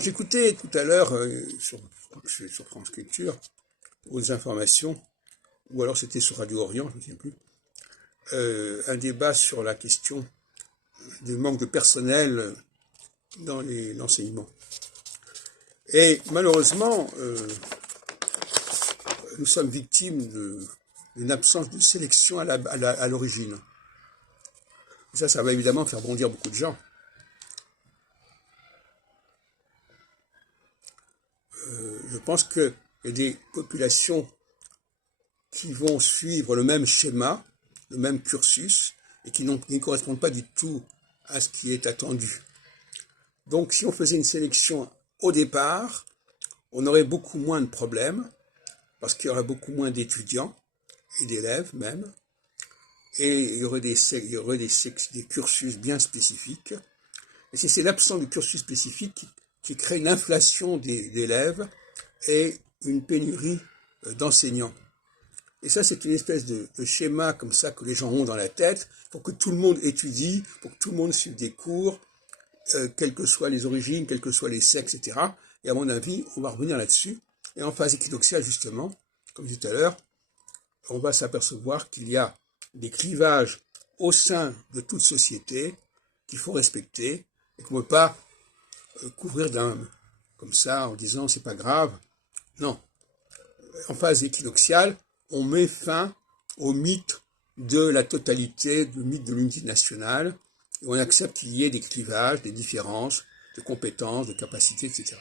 Alors j'écoutais tout à l'heure, je crois que c'est sur France Culture, aux informations, ou alors c'était sur Radio Orient, je ne me souviens plus, un débat sur la question du manque de personnel dans l'enseignement. Et malheureusement, nous sommes victimes d'une absence de sélection à l'origine. Ça va évidemment faire bondir beaucoup de gens. Je pense qu'il y a des populations qui vont suivre le même schéma, le même cursus, et qui ne correspondent pas du tout à ce qui est attendu. Donc si on faisait une sélection au départ, on aurait beaucoup moins de problèmes, parce qu'il y aurait beaucoup moins d'étudiants, et d'élèves même, et il y aurait des cursus bien spécifiques. Et c'est l'absence de cursus spécifique qui crée une inflation d'élèves et une pénurie d'enseignants. Et ça, c'est une espèce de schéma comme ça que les gens ont dans la tête pour que tout le monde étudie, pour que tout le monde suive des cours, quelles que soient les origines, quels que soient les sexes, etc. Et à mon avis, on va revenir là-dessus. Et en phase équinoxiale, justement, comme je disais tout à l'heure, on va s'apercevoir qu'il y a des clivages au sein de toute société qu'il faut respecter et qu'on ne peut pas couvrir comme ça en disant c'est pas grave. Non. En phase équinoxiale, on met fin au mythe de la totalité, le mythe de l'unité nationale, et on accepte qu'il y ait des clivages, des différences de compétences, de capacités, etc.